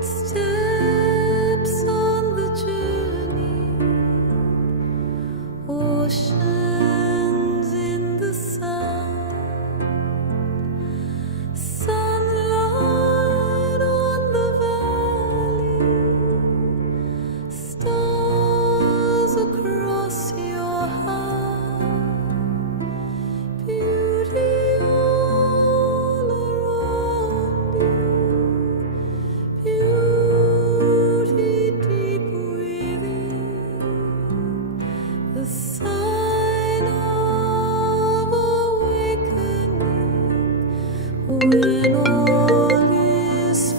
Steps on the journey, oceans in the sun, sunlight on the valley, stars across your heart, beauty all around you, beauty deep within, the sign of awakening when all is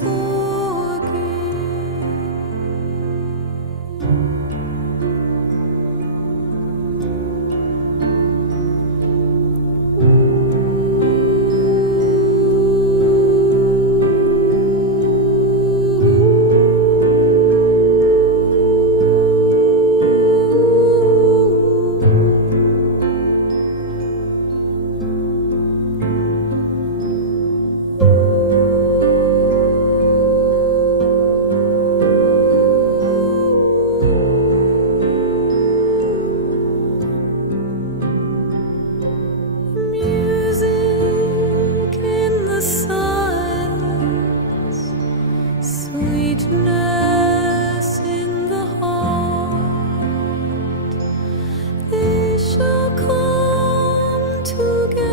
music in the silence, sweetness in the heart. They shall come together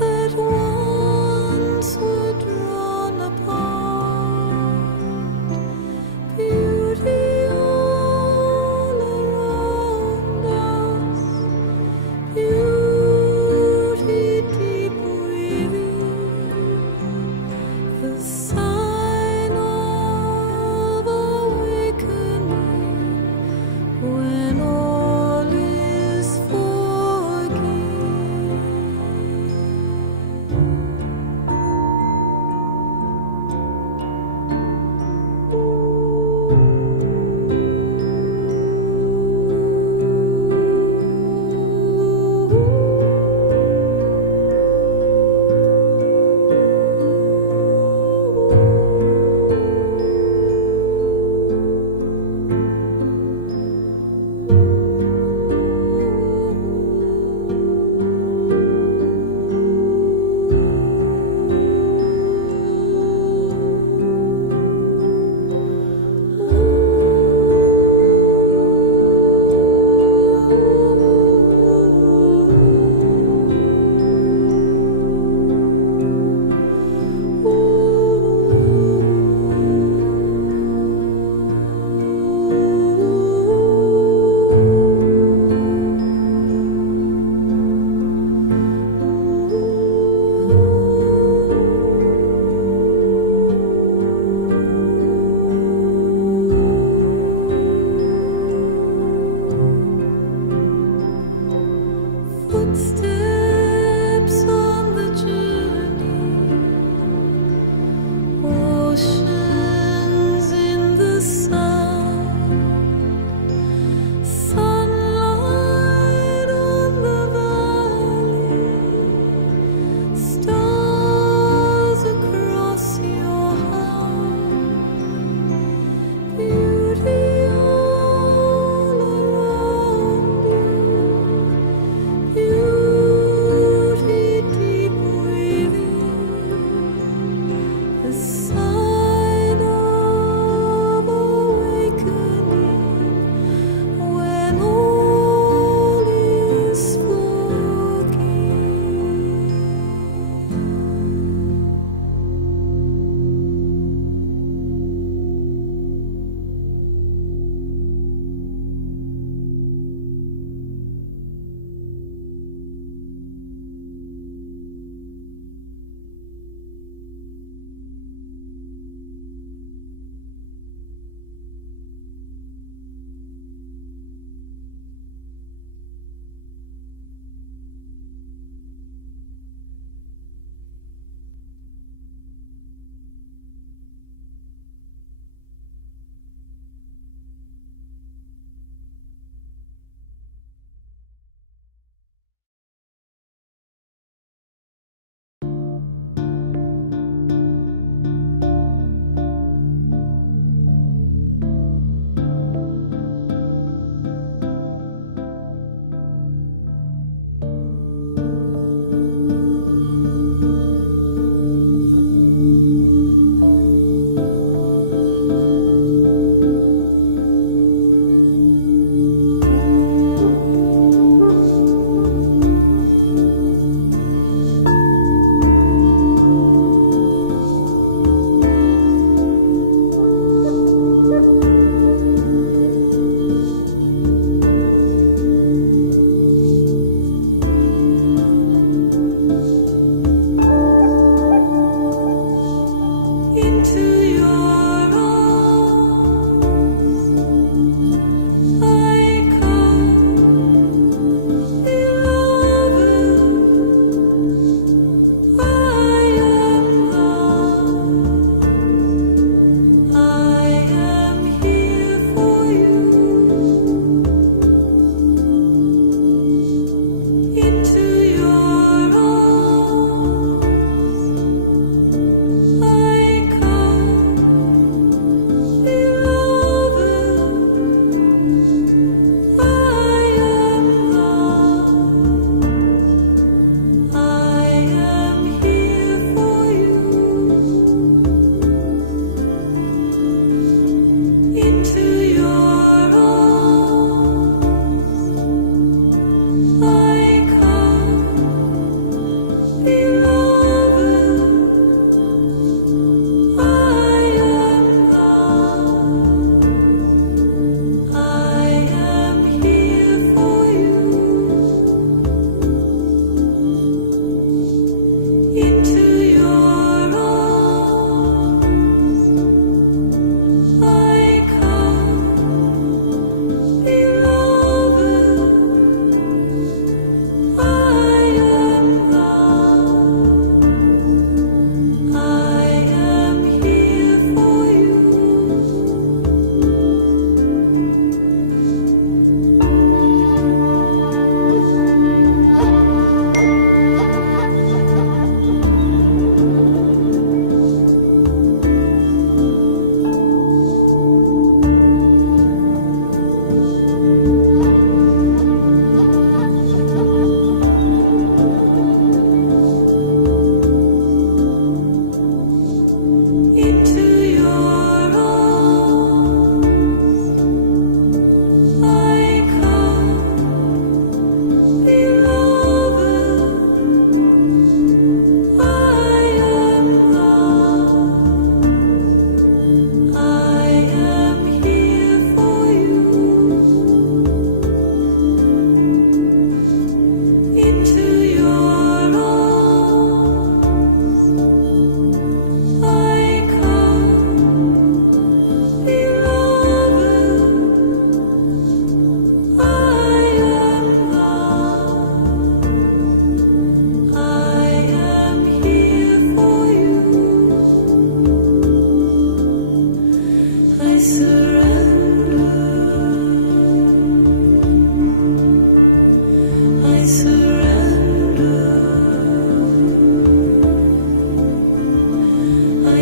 that once were drawn apart. Beauty all around us, beauty deep within, the sign of awakening when all is forgiven.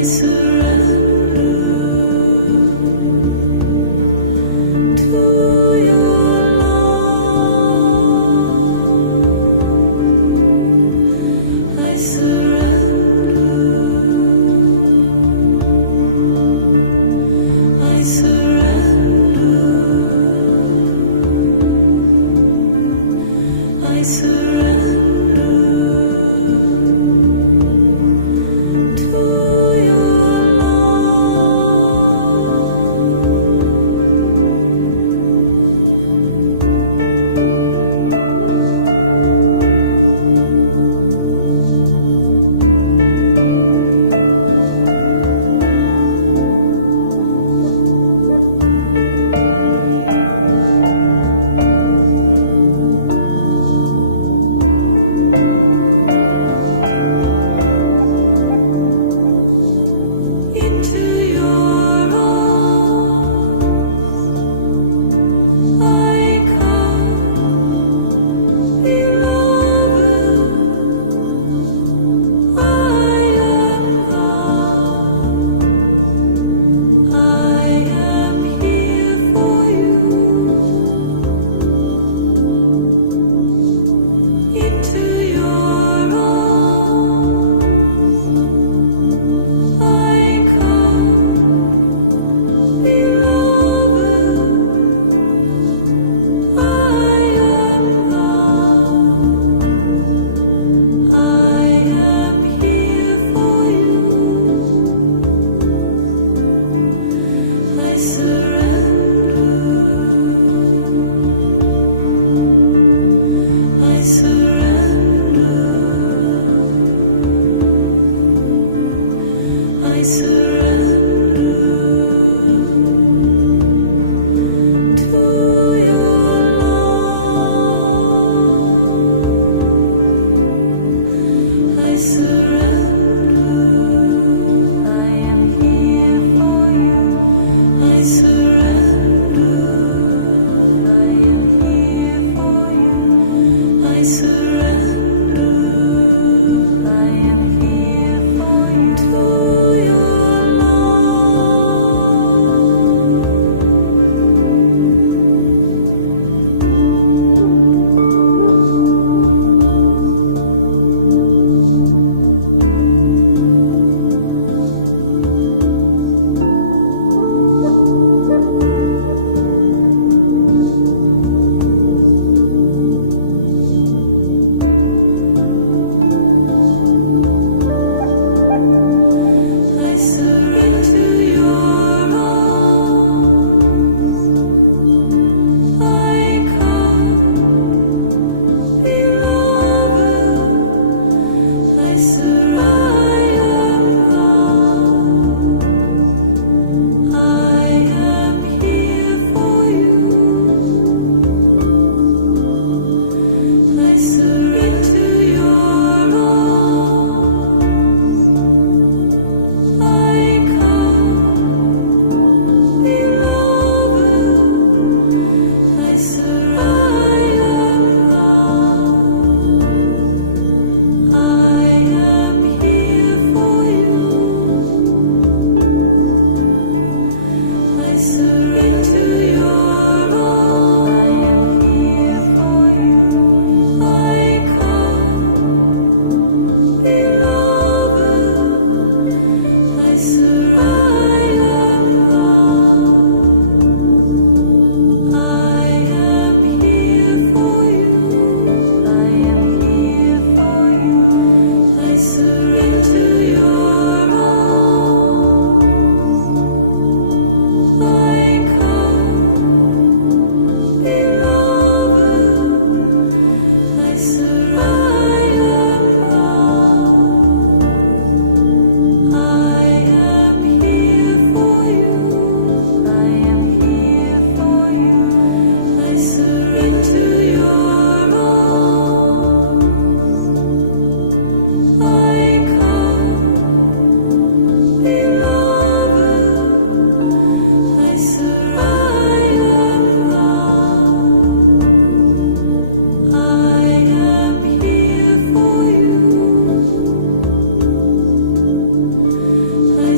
To your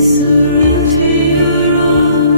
into your arms.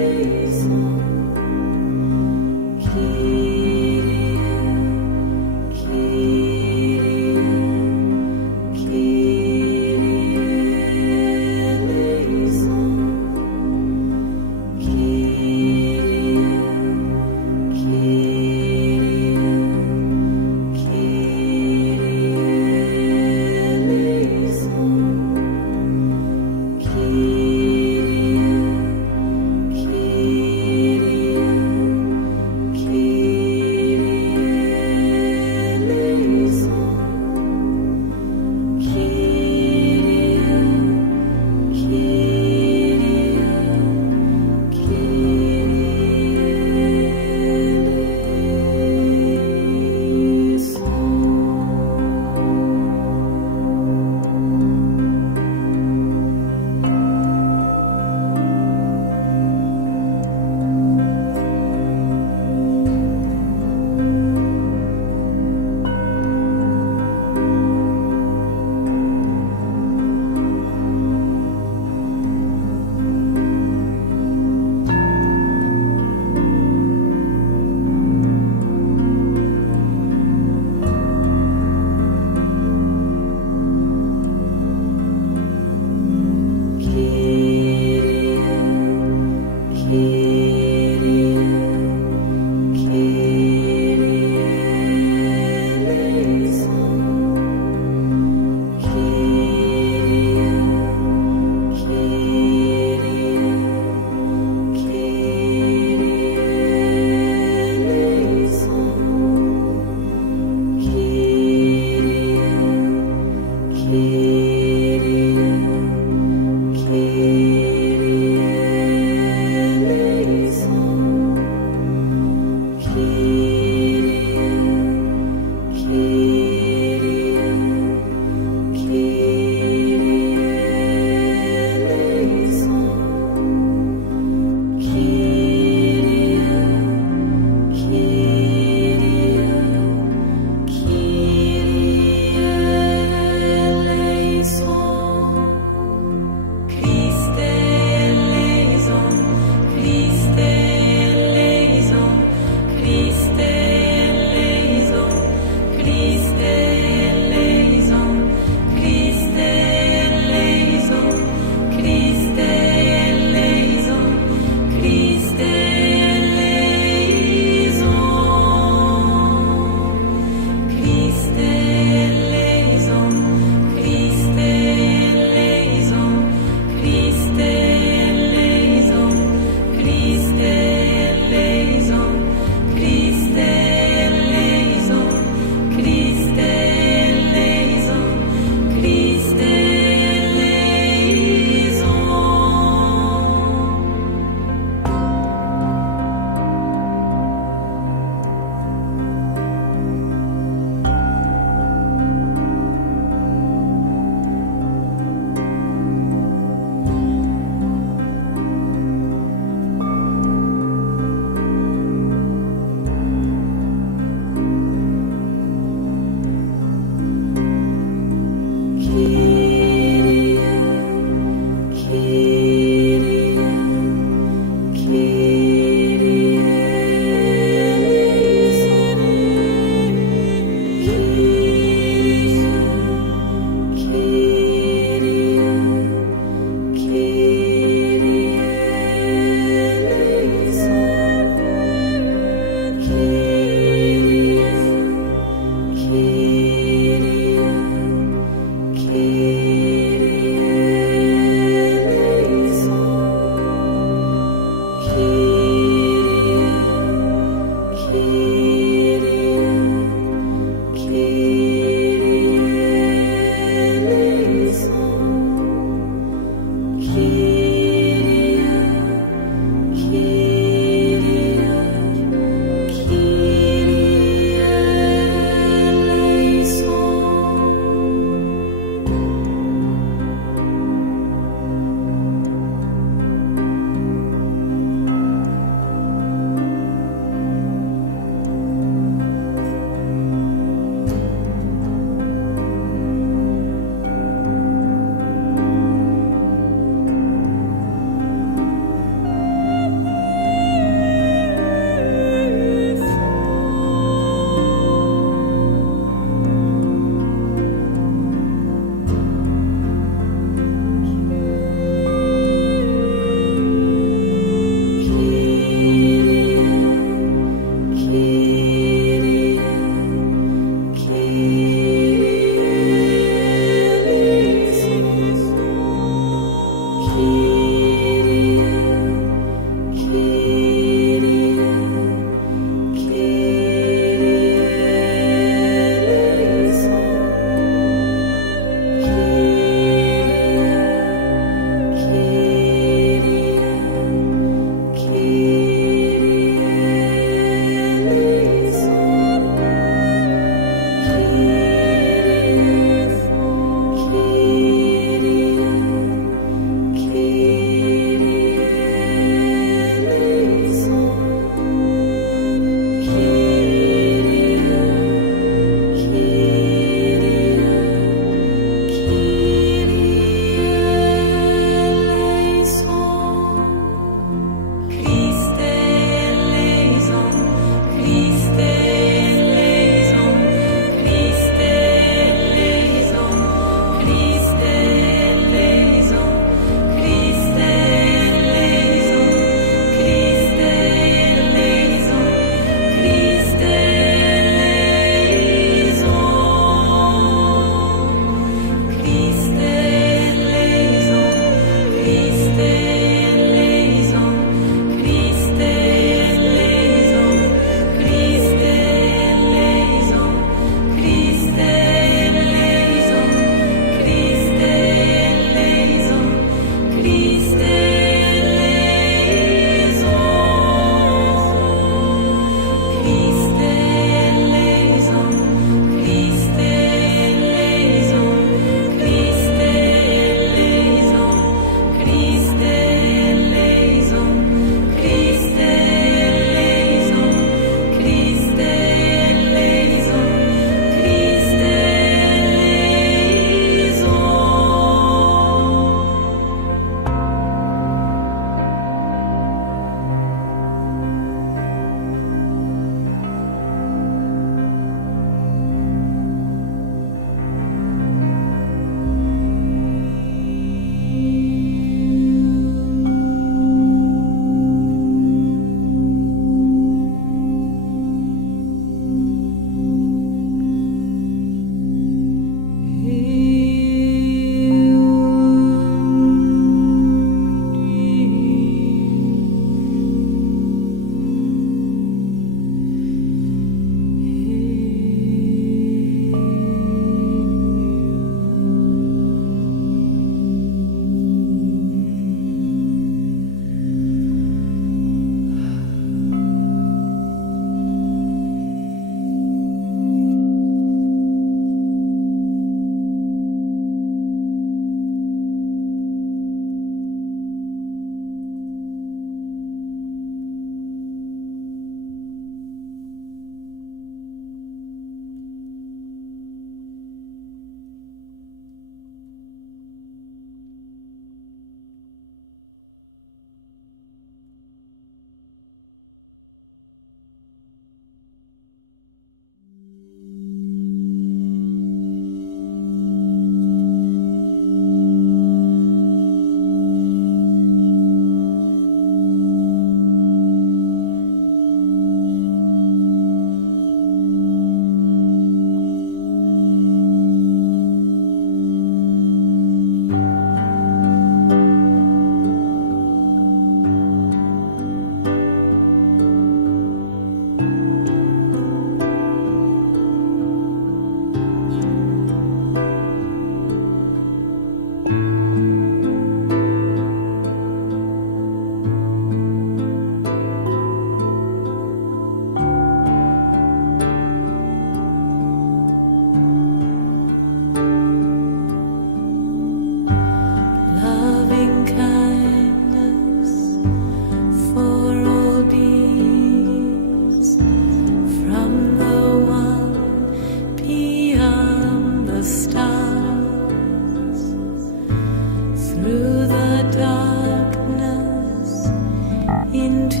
into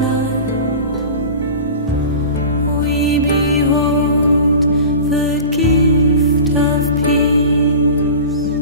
light. We behold the gift of peace.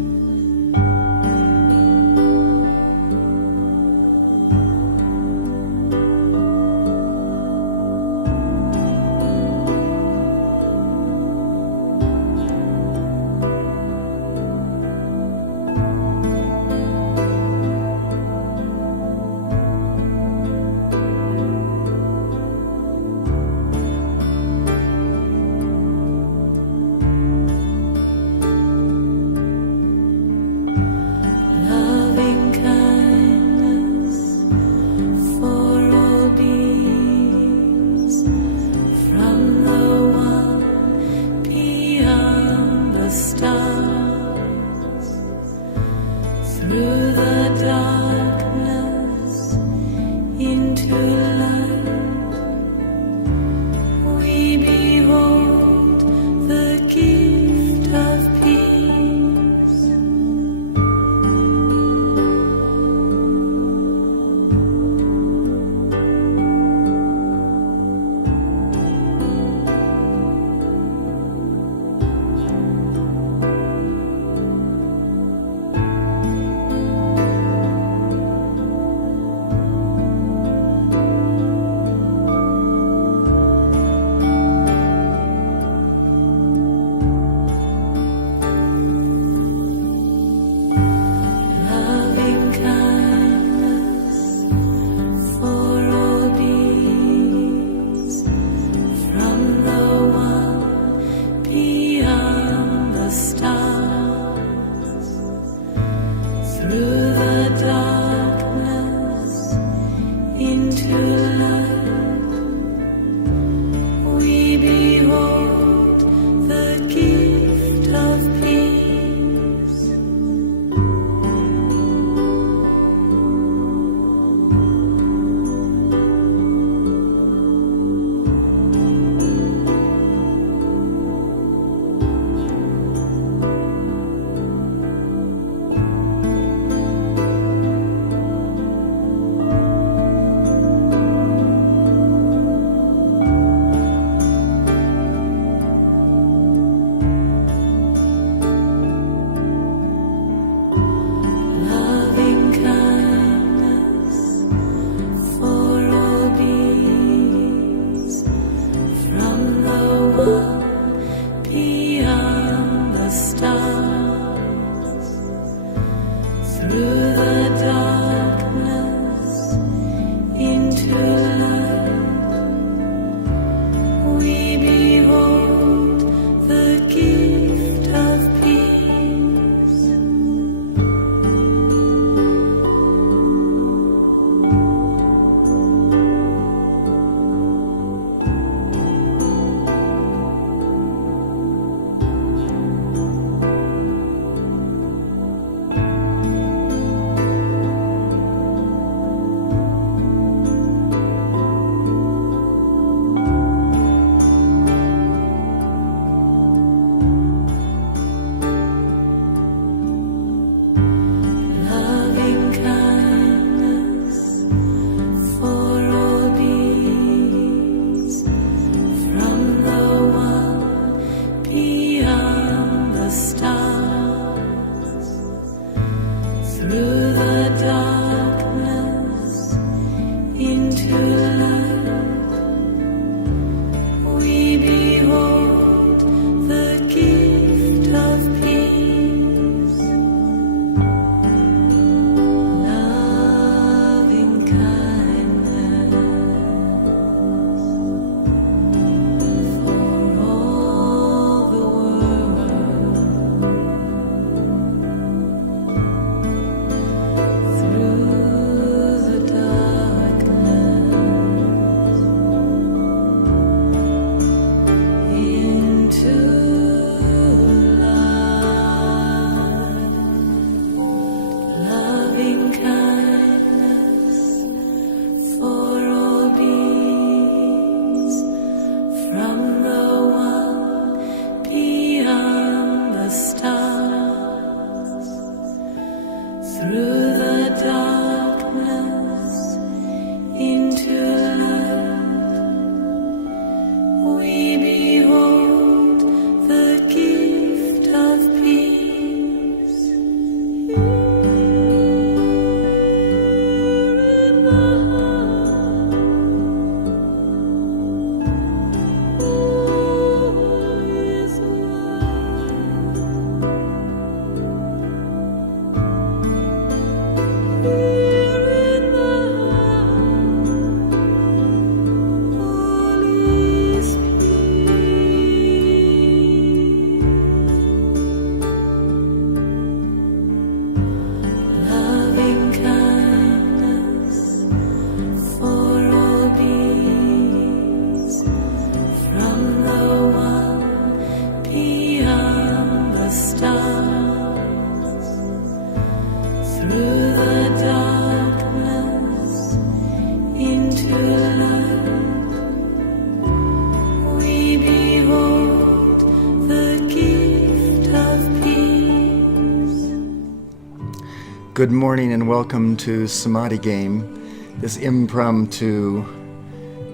Good morning and welcome to Samadhi Game, this impromptu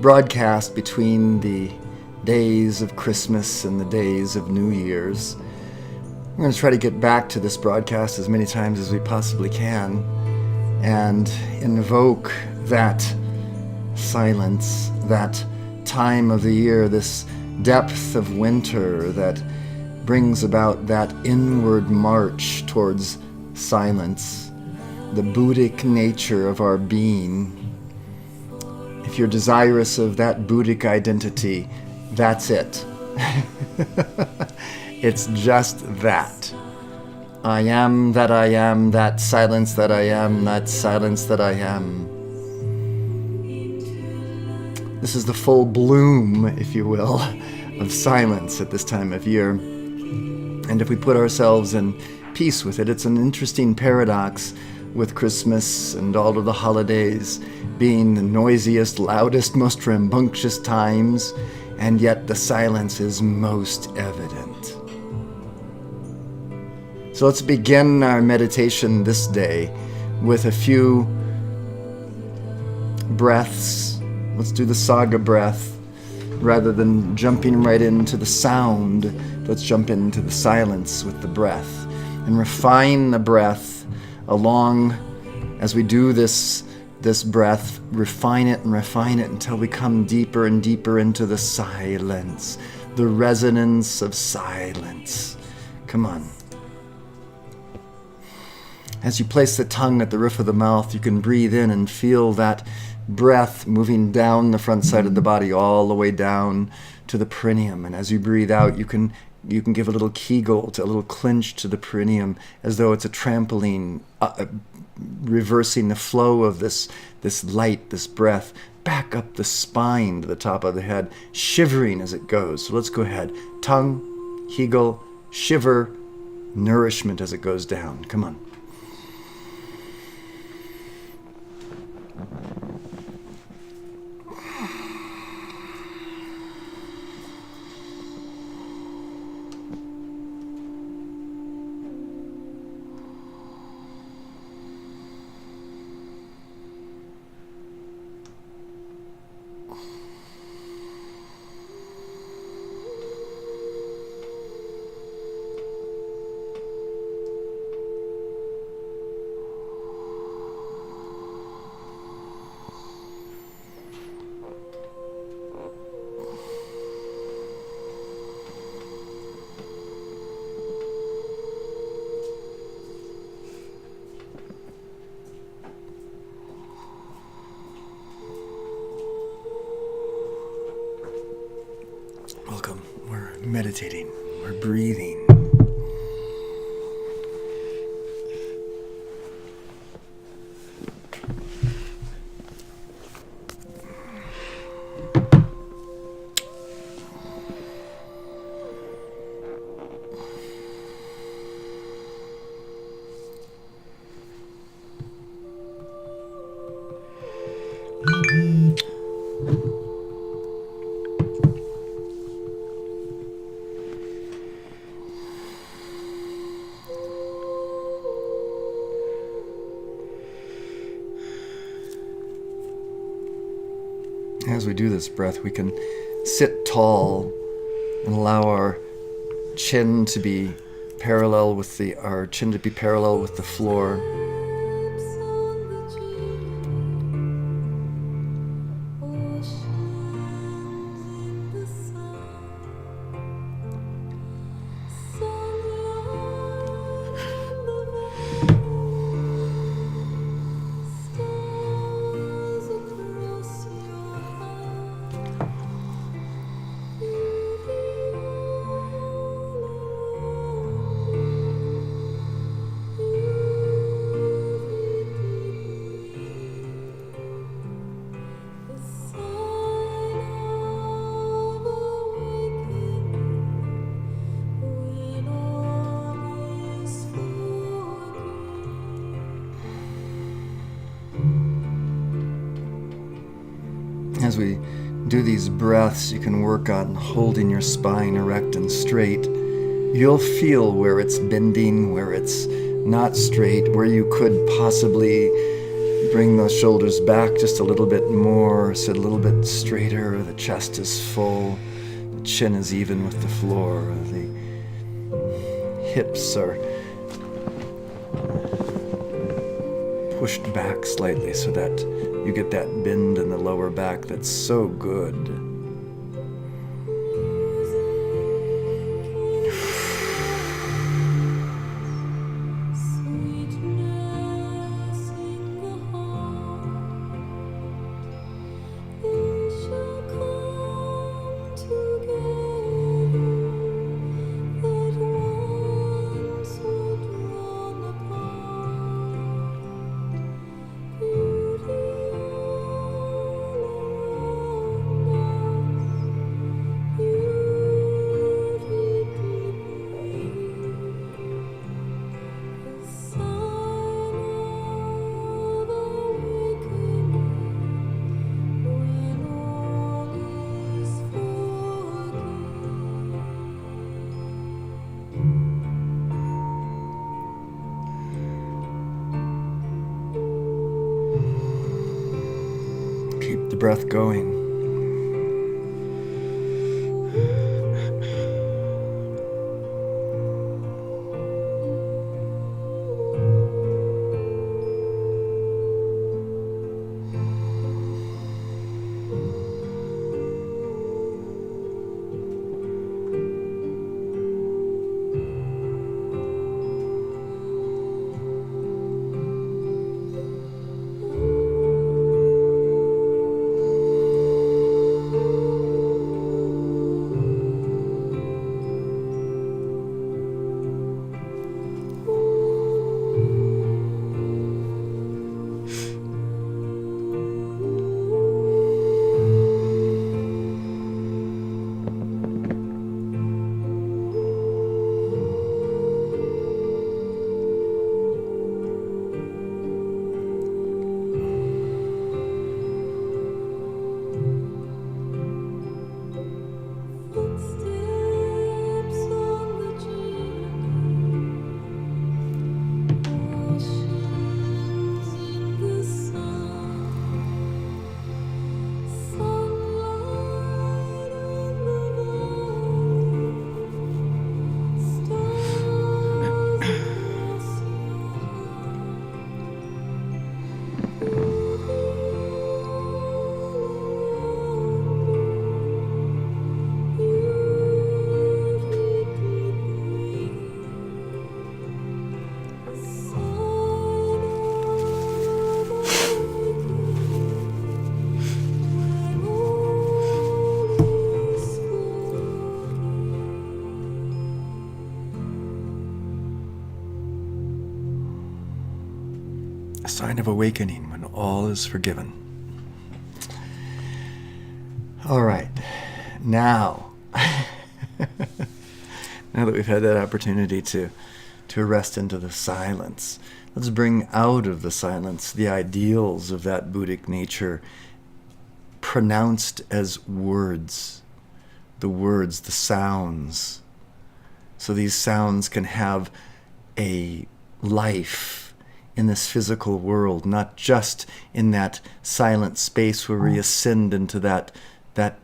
broadcast between the days of Christmas and the days of New Year's. I'm going to try to get back to this broadcast as many times as we possibly can and invoke that silence, that time of the year, this depth of winter that brings about that inward march towards silence, the Buddhic nature of our being. If you're desirous of that Buddhic identity, that's it. It's just that. I am, that silence that I am, that silence that I am. This is the full bloom, if you will, of silence at this time of year. And if we put ourselves in peace with it, it's an interesting paradox with Christmas and all of the holidays being the noisiest, loudest, most rambunctious times, and yet the silence is most evident. So let's begin our meditation this day with a few breaths. Let's do the SAGA breath. Rather than jumping right into the sound, let's jump into the silence with the breath and refine the breath along as we do this breath. Refine it until we come deeper and deeper into the silence, the resonance of silence. Come on. As you place the tongue at the roof of the mouth, you can breathe in and feel that breath moving down the front side of the body all the way down to the perineum. And as you breathe out, you can give a little kegel, a little clinch to the perineum, as though it's a trampoline, reversing the flow of this light, this breath, back up the spine to the top of the head, shivering as it goes. So let's go ahead. Tongue, kegel, shiver, nourishment as it goes down. Come on. Welcome. We're meditating. We're breathing. As we do this breath, we can sit tall and allow our chin to be parallel with the floor. As we do these breaths, you can work on holding your spine erect and straight. You'll feel where it's bending, where it's not straight, where you could possibly bring those shoulders back just a little bit more, sit a little bit straighter, the chest is full, the chin is even with the floor, the hips are pushed back slightly so that you get that bend in the lower back that's so good. Keep the breath going. A sign of awakening when all is forgiven. All right, now that we've had that opportunity to rest into the silence, let's bring out of the silence the ideals of that Buddhic nature pronounced as words, the sounds. So these sounds can have a life in this physical world, not just in that silent space where we ascend into that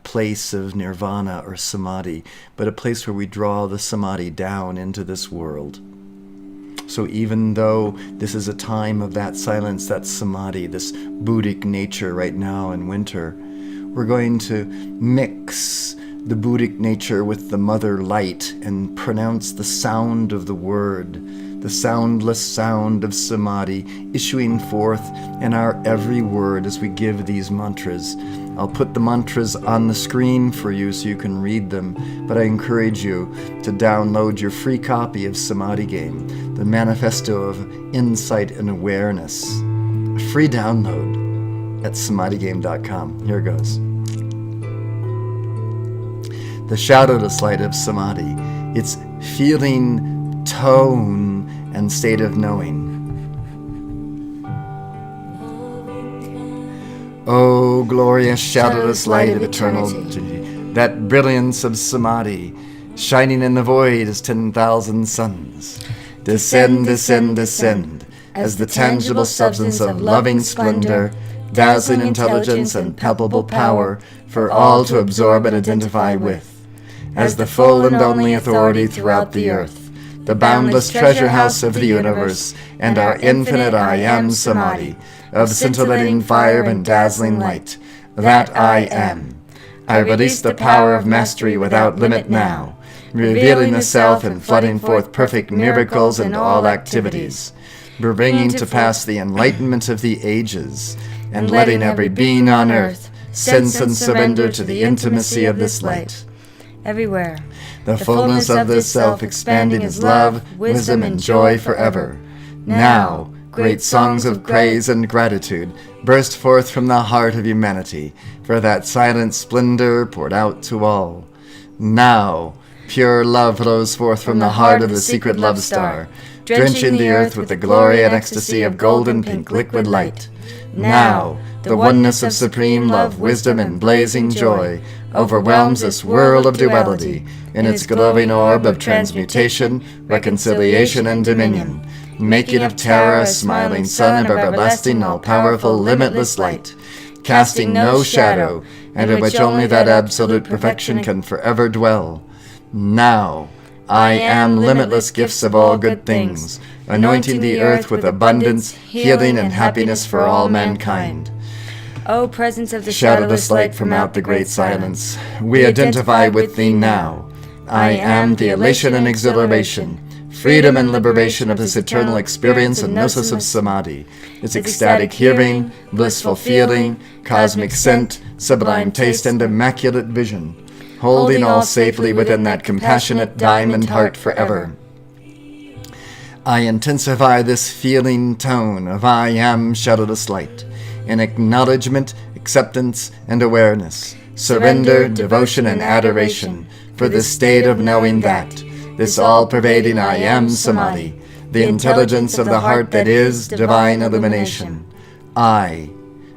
place of nirvana or samadhi, but a place where we draw the samadhi down into this world. So even though this is a time of that silence, that samadhi, this Buddhic nature right now in winter, we're going to mix the Buddhic nature with the mother light and pronounce the sound of the word, the soundless sound of samadhi issuing forth in our every word as we give these mantras. I'll put the mantras on the screen for you so you can read them, but I encourage you to download your free copy of Samadhi Game, the Manifesto of Insight and Awareness. A free download at samadhigame.com. Here goes. The shadowless light of Samadhi, its feeling, tone, and state of knowing. Oh, glorious shadowless light of eternity, that brilliance of Samadhi, shining in the void as 10,000 suns. descend, descend, descend, as the tangible substance of loving splendor, dazzling intelligence and palpable power for all to absorb and identify with, as the full and only authority throughout the earth, the boundless treasure house of the universe, and our infinite I Am Samadhi, of scintillating fire and dazzling light, that I am. I release the power of mastery without limit now, revealing the self and flooding forth perfect miracles in all activities, bringing to pass the enlightenment of the ages, and letting every being on earth sense and surrender to the intimacy of this light. Everywhere, The fullness of this self expanding is love, wisdom, and joy forever. Now, great songs of praise and gratitude burst forth from the heart of humanity for that silent splendor poured out to all. Now, pure love flows forth from the heart of the secret love star, drenching the earth with the glory and ecstasy of golden pink liquid light. Now, the oneness of supreme love, wisdom, and blazing joy overwhelms this world of duality in its glowing orb of transmutation, reconciliation, and dominion, making of terror a smiling sun of everlasting, all-powerful, limitless light, casting no shadow, and in which only that absolute perfection can forever dwell. Now, I am limitless gifts of all good things, anointing the earth with abundance, healing, and happiness for all mankind. O presence of the Shadowless light from out the great silence, we identify with thee now. I am the elation and exhilaration, freedom and liberation of this eternal experience and gnosis of Samadhi, its ecstatic hearing, blissful feeling, cosmic scent, sublime taste, and immaculate vision, holding all safely within that compassionate diamond heart forever. I intensify this feeling tone of I am shadowless light, in acknowledgement, acceptance, and awareness, surrender, devotion, and adoration for this state of knowing that, this all-pervading I Am Samadhi, the intelligence of the heart that is divine illumination. I,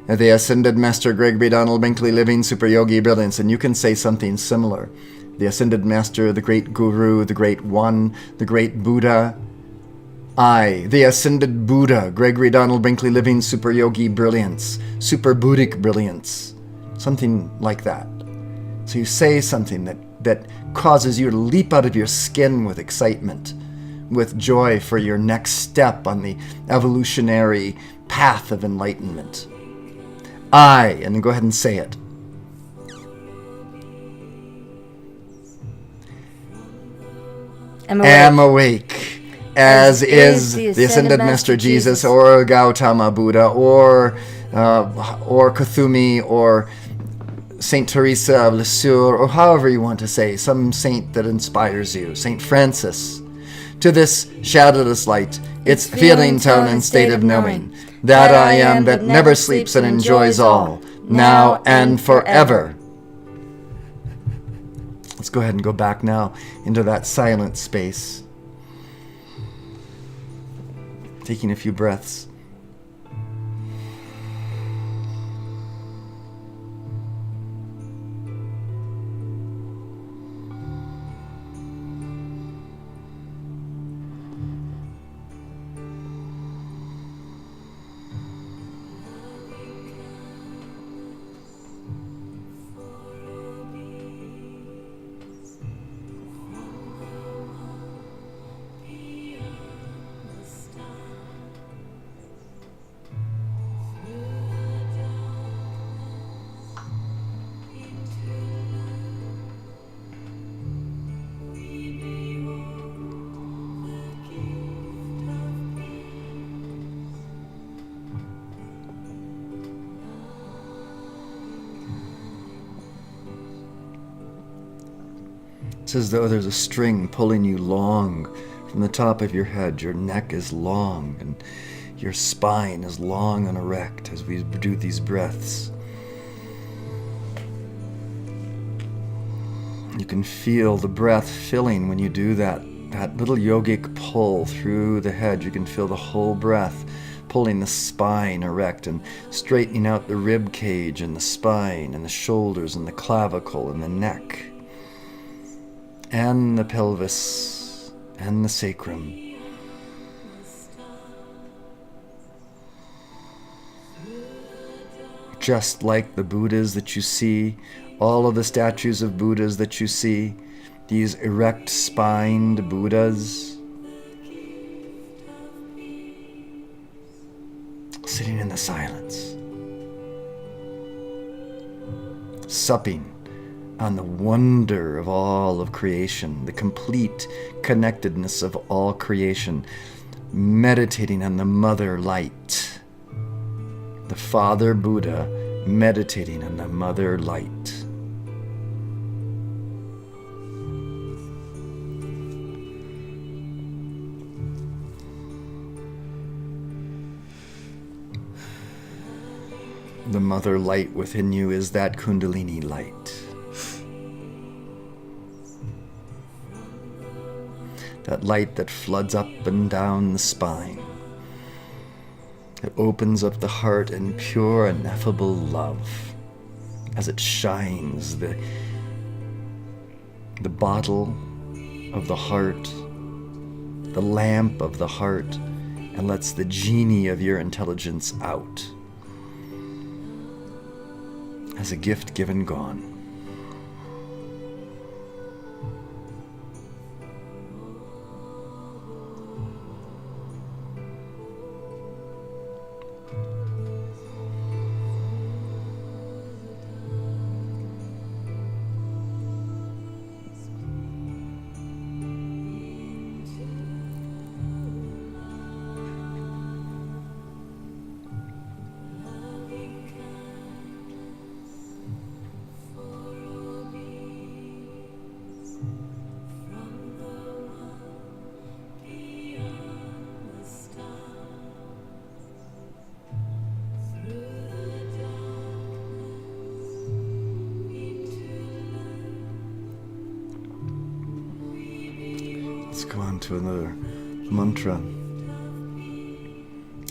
the Ascended Master Gregory Donald Brinkley, living super yogi brilliance, and you can say something similar. The Ascended Master, the great Guru, the great One, the great Buddha. I, the Ascended Buddha, Gregory Donald Brinkley, living super yogi brilliance, super Buddhic brilliance, something like that. So you say something that causes you to leap out of your skin with excitement, with joy for your next step on the evolutionary path of enlightenment. I, and then go ahead and say it. Am awake, as is the Ascended Master Jesus, or Gautama Buddha, or Kuthumi, or Saint Teresa of Lisieux, or however you want to say, some saint that inspires you, Saint Francis, to this shadowless light, its feeling tone and state of knowing, that I am that never sleeps and enjoys all, now and forever. Let's go ahead and go back now into that silent space, taking a few breaths. It's as though there's a string pulling you long from the top of your head. Your neck is long and your spine is long and erect as we do these breaths. You can feel the breath filling when you do that little yogic pull through the head. You can feel the whole breath pulling the spine erect and straightening out the rib cage and the spine and the shoulders and the clavicle and the neck, and the pelvis, and the sacrum, just like the Buddhas that you see, all of the statues of Buddhas that you see, these erect spined Buddhas, sitting in the silence, supping on the wonder of all of creation, the complete connectedness of all creation, meditating on the Mother Light, the Father Buddha meditating on the Mother Light. The Mother Light within you is that Kundalini light. That light that floods up and down the spine. It opens up the heart in pure, ineffable love as it shines the bottle of the heart, the lamp of the heart, and lets the genie of your intelligence out as a gift given gone. Let's go on to another mantra.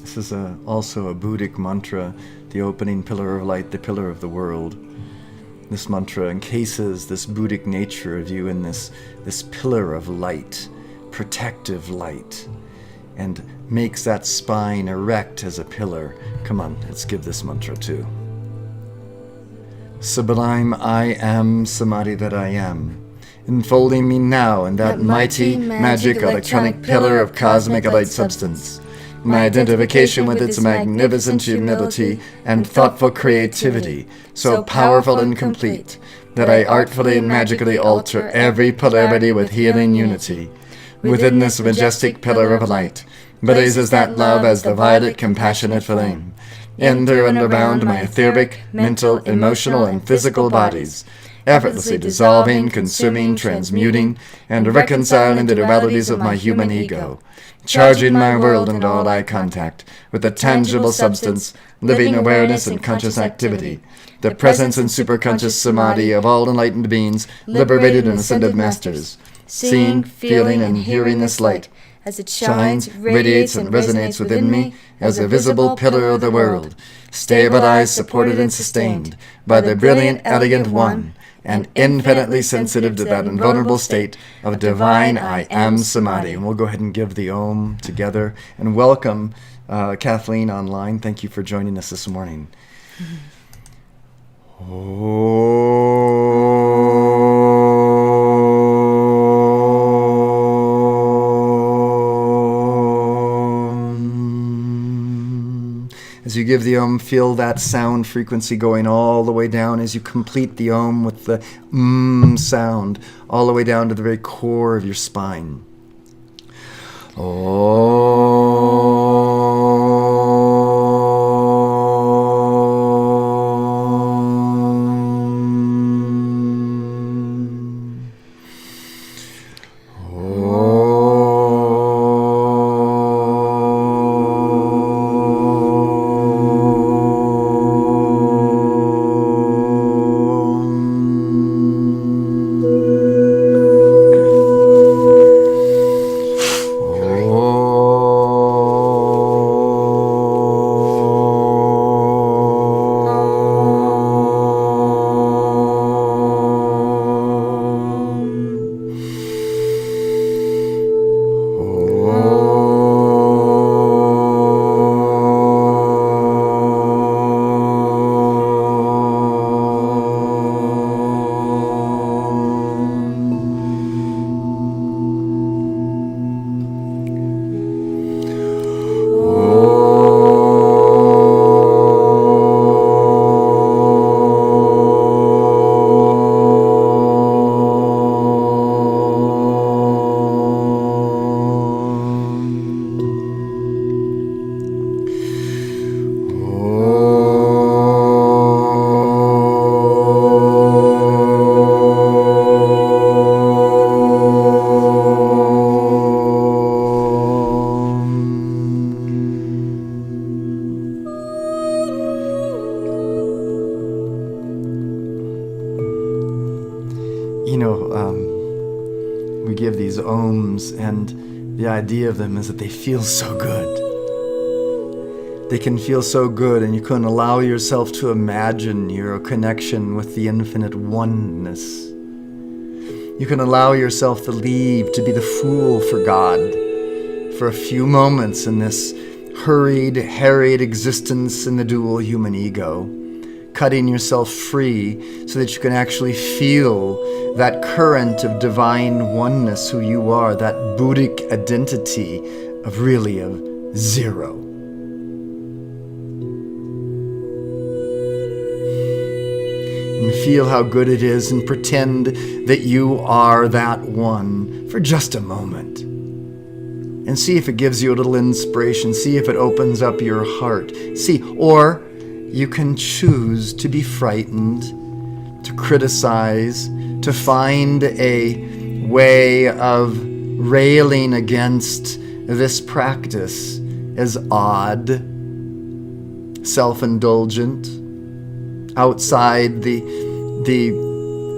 This is also a Buddhic mantra, the opening pillar of light, the pillar of the world. This mantra encases this Buddhic nature of you in this pillar of light, protective light, and makes that spine erect as a pillar. Come on, let's give this mantra too. Sublime I am Samadhi that I am, enfolding me now in that mighty, magic, electronic pillar of cosmic light substance. My identification with its magnificent humility and thoughtful creativity, so powerful and complete, that I artfully and magically alter every polarity with healing unity. Within this majestic pillar of light blazes that love as the violet compassionate flame. Enter and around my etheric, mental, emotional, and physical bodies, effortlessly dissolving, consuming, transmuting, and reconciling the dualities of my human ego, charging my world and all eye contact with the tangible substance, living awareness and conscious activity, the presence and superconscious samadhi of all enlightened beings, liberated and ascended masters, seeing, feeling, and hearing this light as it shines, radiates, and resonates within me as a visible pillar of the world, stabilized, supported, and sustained by the brilliant, elegant One, and infinitely sensitive to that invulnerable state of divine I am Samadhi. And we'll go ahead and give the Om together. And welcome, Kathleen online. Thank you for joining us this morning. As you give the Om, feel that sound frequency going all the way down as you complete the Om with the sound all the way down to the very core of your spine. we give these ohms, and the idea of them is that they feel so good. They can feel so good, and you can allow yourself to imagine your connection with the infinite oneness. You can allow yourself to leave, to be the fool for God for a few moments in this hurried, harried existence in the dual human ego, cutting yourself free so that you can actually feel that current of divine oneness, who you are, that Buddhic identity of really of zero. And feel how good it is, and pretend that you are that one for just a moment. And see if it gives you a little inspiration. See if it opens up your heart. Or you can choose to be frightened, to criticize, to find a way of railing against this practice as odd, self-indulgent, outside the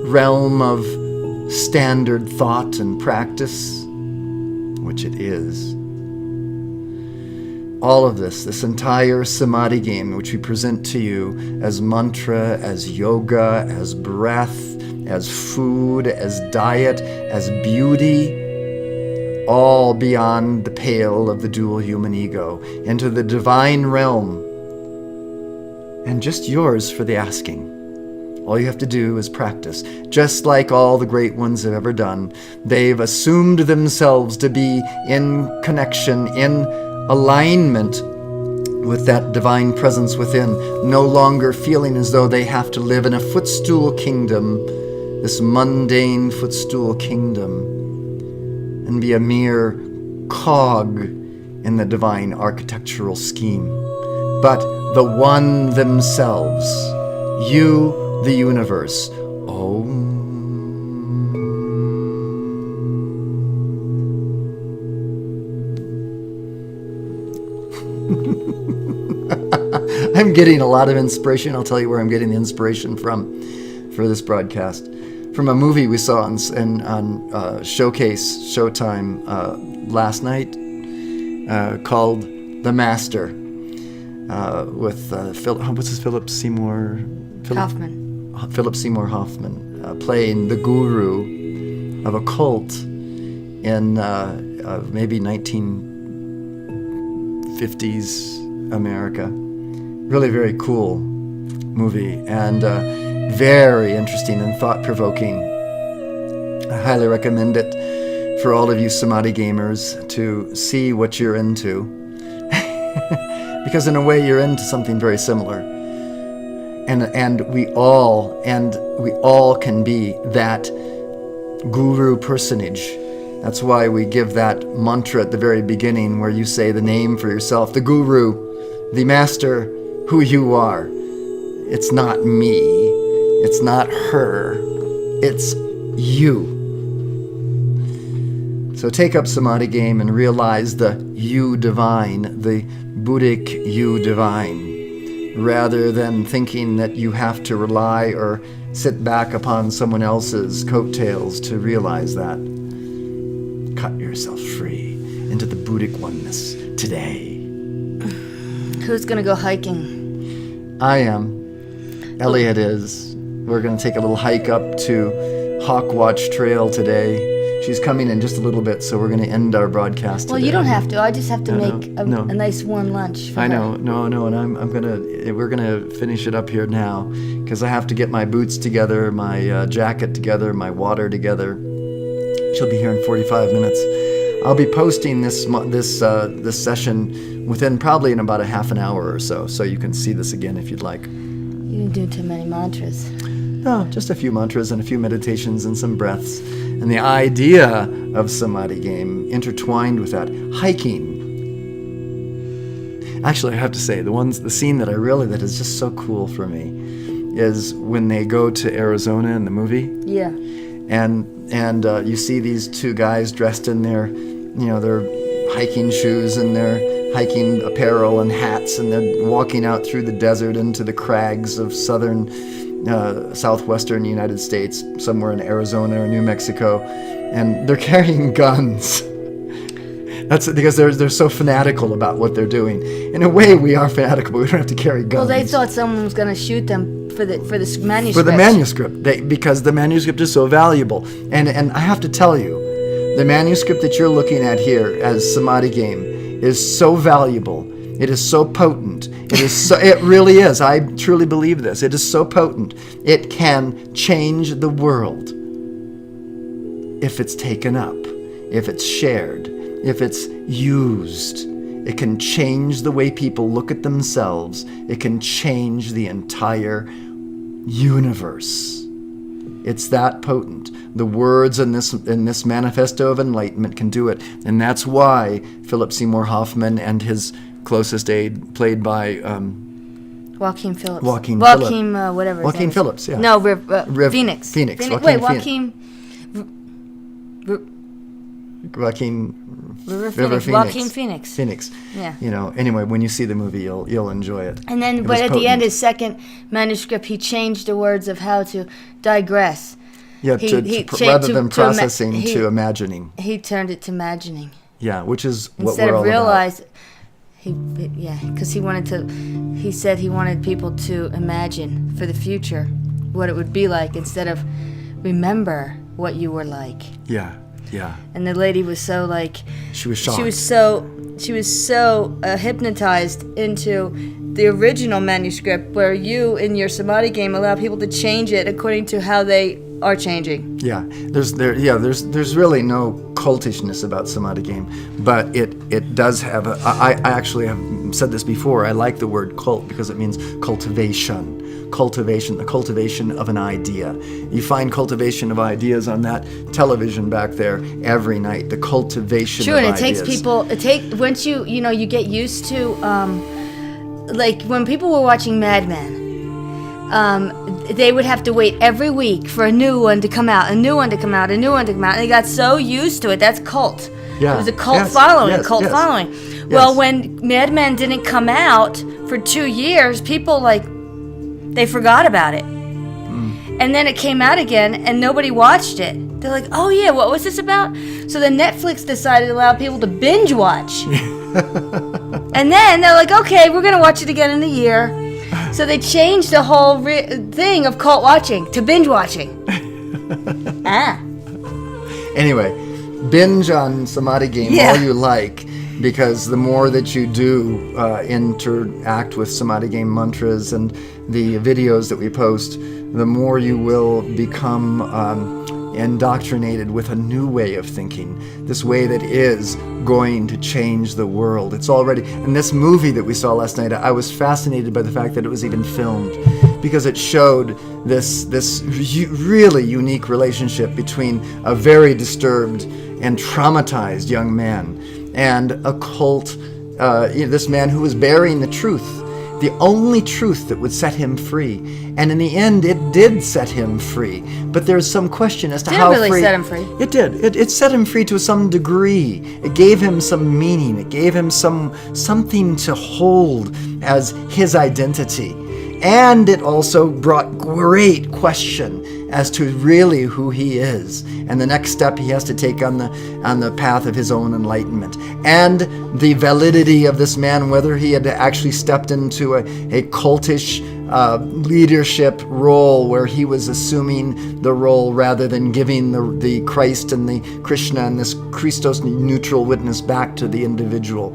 realm of standard thought and practice, which it is. All of this entire Samadhi game, which we present to you as mantra, as yoga, as breath, as food, as diet, as beauty, all beyond the pale of the dual human ego, into the divine realm, and just yours for the asking. All you have to do is practice. Just like all the great ones have ever done, they've assumed themselves to be in connection, in alignment with that divine presence within, no longer feeling as though they have to live in a footstool kingdom, this mundane footstool kingdom, and be a mere cog in the divine architectural scheme. But the one themselves, you, the universe. I'm getting a lot of inspiration. I'll tell you where I'm getting the inspiration from for this broadcast. From a movie we saw on Showtime last night called The Master, with Philip Seymour Hoffman, playing the guru of a cult in maybe 1950s America. Really very cool movie, and very interesting and thought-provoking. I highly recommend it for all of you Samadhi gamers to see what you're into. Because in a way you're into something very similar. And we all can be that guru personage. That's why we give that mantra at the very beginning, where you say the name for yourself, the guru, the master, who you are. It's not me. It's not her. It's you. So take up Samadhi game and realize the you divine, the Buddhic you divine, rather than thinking that you have to rely or sit back upon someone else's coattails to realize that. Cut yourself free into the Buddhic oneness today. Who's gonna go hiking? I am. Elliot is. We're going to take a little hike up to Hawkwatch Trail today. She's coming in just a little bit, so we're going to end our broadcast today. Well, you don't have to. I just have to make a nice warm lunch for I her. know. No, and we're going to finish it up here now, because I have to get my boots together, my jacket together, my water together. She'll be here in 45 minutes. I'll be posting this session within probably in about a half an hour or so you can see this again if you'd like. You didn't do too many mantras. No, just a few mantras and a few meditations and some breaths. And the idea of Samadhi game intertwined with that, hiking. Actually, I have to say, the scene that is just so cool for me is when they go to Arizona in the movie. Yeah. And you see these two guys dressed in their hiking shoes and their hiking apparel and hats, and they're walking out through the desert into the crags of southern southwestern United States, somewhere in Arizona or New Mexico, and they're carrying guns. That's because they're so fanatical about what they're doing. In a way, we are fanatical, but we don't have to carry guns. Well, they thought someone was going to shoot them for the manuscript. For the manuscript, because the manuscript is so valuable. And I have to tell you, the manuscript that you're looking at here as Samadhi Game is so valuable. It is so potent. It really is. I truly believe this. It is so potent. It can change the world if it's taken up, if it's shared, if it's used. It can change the way people look at themselves. It can change the entire universe. It's that potent. The words in this Manifesto of Enlightenment can do it. And that's why Philip Seymour Hoffman and his closest aide, played by Joaquin Phillips. Joaquin whatever. Joaquin Phillips, yeah. No, Phoenix. Phoenix. Joaquin Phoenix. Phoenix. Yeah. Anyway, when you see the movie, you'll enjoy it. And then, but at the end, his second manuscript, he changed the words of how to digress. Yeah, rather than processing to imagining. He turned it to imagining. Yeah, which is what instead we're all of realize. about. Because he said he wanted people to imagine for the future what it would be like instead of remember what you were like. Yeah. Yeah. And the lady was so like... She was shocked. She was so hypnotized into the original manuscript where you, in your Samadhi Game, allow people to change it according to how they are changing. Yeah. There's really no cultishness about Samadhi Game, but it does have I actually have said this before. I like the word cult because it means cultivation. The cultivation of an idea. You find cultivation of ideas on that television back there every night. The cultivation of ideas. Sure, and it takes once you get used to, like when people were watching Mad Men, they would have to wait every week for a new one to come out, and they got so used to it. That's cult. Yeah. It was a cult following. Well, when Mad Men didn't come out for 2 years, people they forgot about it. And then it came out again and nobody watched it. They're like, oh yeah, what was this about? So then Netflix decided to allow people to binge watch. And then they're like, okay, we're going to watch it again in a year. So they changed the whole thing of cult watching to binge watching. Anyway, binge on Samadhi Game all you like. Because the more that you do interact with Samadhi Game mantras and the videos that we post, the more you will become indoctrinated with a new way of thinking. This way that is going to change the world. It's already... And this movie that we saw last night, I was fascinated by the fact that it was even filmed. Because it showed this really unique relationship between a very disturbed and traumatized young man and a cult, this man who was bearing the truth, the only truth that would set him free. And in the end, it did set him free. But there's some question as to how free... It really set him free. It did. It set him free to some degree. It gave him some meaning. It gave him something to hold as his identity. And it also brought great question as to really who he is and the next step he has to take on the path of his own enlightenment, and the validity of this man, whether he had actually stepped into a cultish leadership role where he was assuming the role rather than giving the Christ and the Krishna and this Christos neutral witness back to the individual.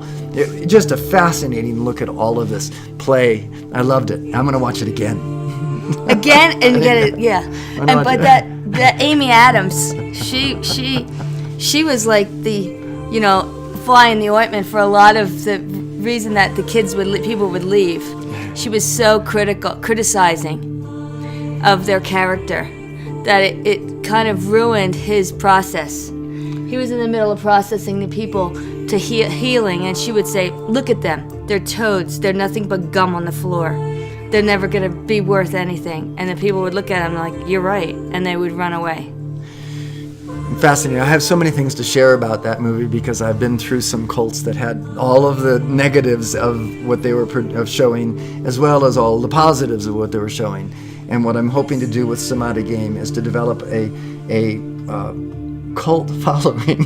Just a fascinating look at all of this play. I loved it. I'm going to watch it again. Again and get it, yeah. But that Amy Adams, she was like the fly in the ointment for a lot of the reason that the people would leave. She was so criticizing of their character that it kind of ruined his process. He was in the middle of processing the people to healing, and she would say, "Look at them. They're toads. They're nothing but gum on the floor. They're never going to be worth anything." And the people would look at him like, "You're right," and they would run away. Fascinating. I have so many things to share about that movie because I've been through some cults that had all of the negatives of what they were showing, as well as all the positives of what they were showing. And what I'm hoping to do with Samadhi Game is to develop a cult following,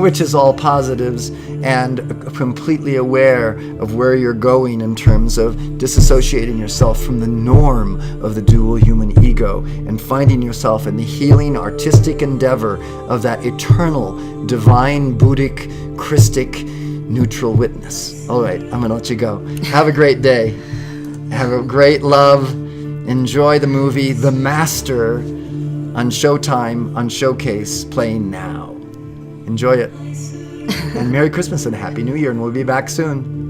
which is all positives and completely aware of where you're going in terms of disassociating yourself from the norm of the dual human ego and finding yourself in the healing artistic endeavor of that eternal, divine, Buddhic, Christic, neutral witness. All right, I'm going to let you go. Have a great day. Have a great love. Enjoy the movie The Master on Showtime, on Showcase, playing now. Enjoy it. And Merry Christmas and Happy New Year, and we'll be back soon.